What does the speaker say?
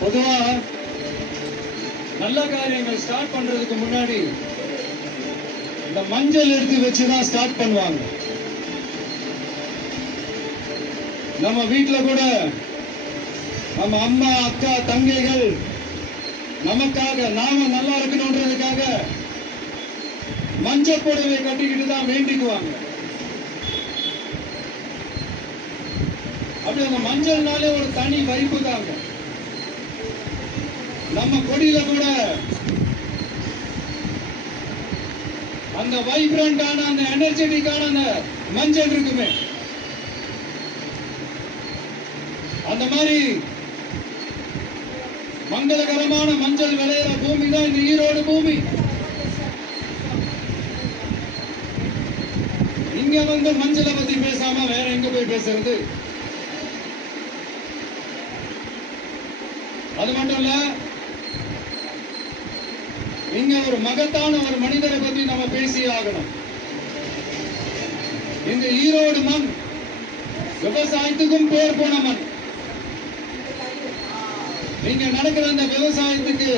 பொதுவா நல்ல காரியங்கள் ஸ்டார்ட் பண்றதுக்கு முன்னாடி இந்த மஞ்சள் எடுத்து வச்சுதான் ஸ்டார்ட் பண்ணுவாங்க. நம்ம வீட்டுல கூட நம்ம அம்மா, அக்கா, தங்கைகள் நமக்காக நாம நல்லா இருக்கணும்ன்றதுக்காக மஞ்சள் புடவை கட்டிக்கிட்டு தான் வேண்டிக்குவாங்க. அப்படி அந்த மஞ்சள்னாலே ஒரு தனி வைப்பு தாங்க. நம்ம கொடியில கூட அந்த வைப்ரண்டான அந்த எனர்ஜெட்டிக்கான அந்த மஞ்சள் இருக்குமே, அந்த மாதிரி மங்களகரமான மஞ்சள் விளையிற பூமி தான் இந்த ஈரோடு பூமி. இங்க வந்து மஞ்சளை பத்தி பேசாம வேற எங்க போய் பேசுறது? அது மட்டும் இல்ல, இங்க ஒரு மகத்தான ஒரு மனிதரை பத்தி நம்ம பேசி ஆகணும். இந்த ஈரோடு மண் விவசாயத்துக்கும் பேர் போன மண். இங்க நடக்கிற அந்த விவசாயத்துக்கு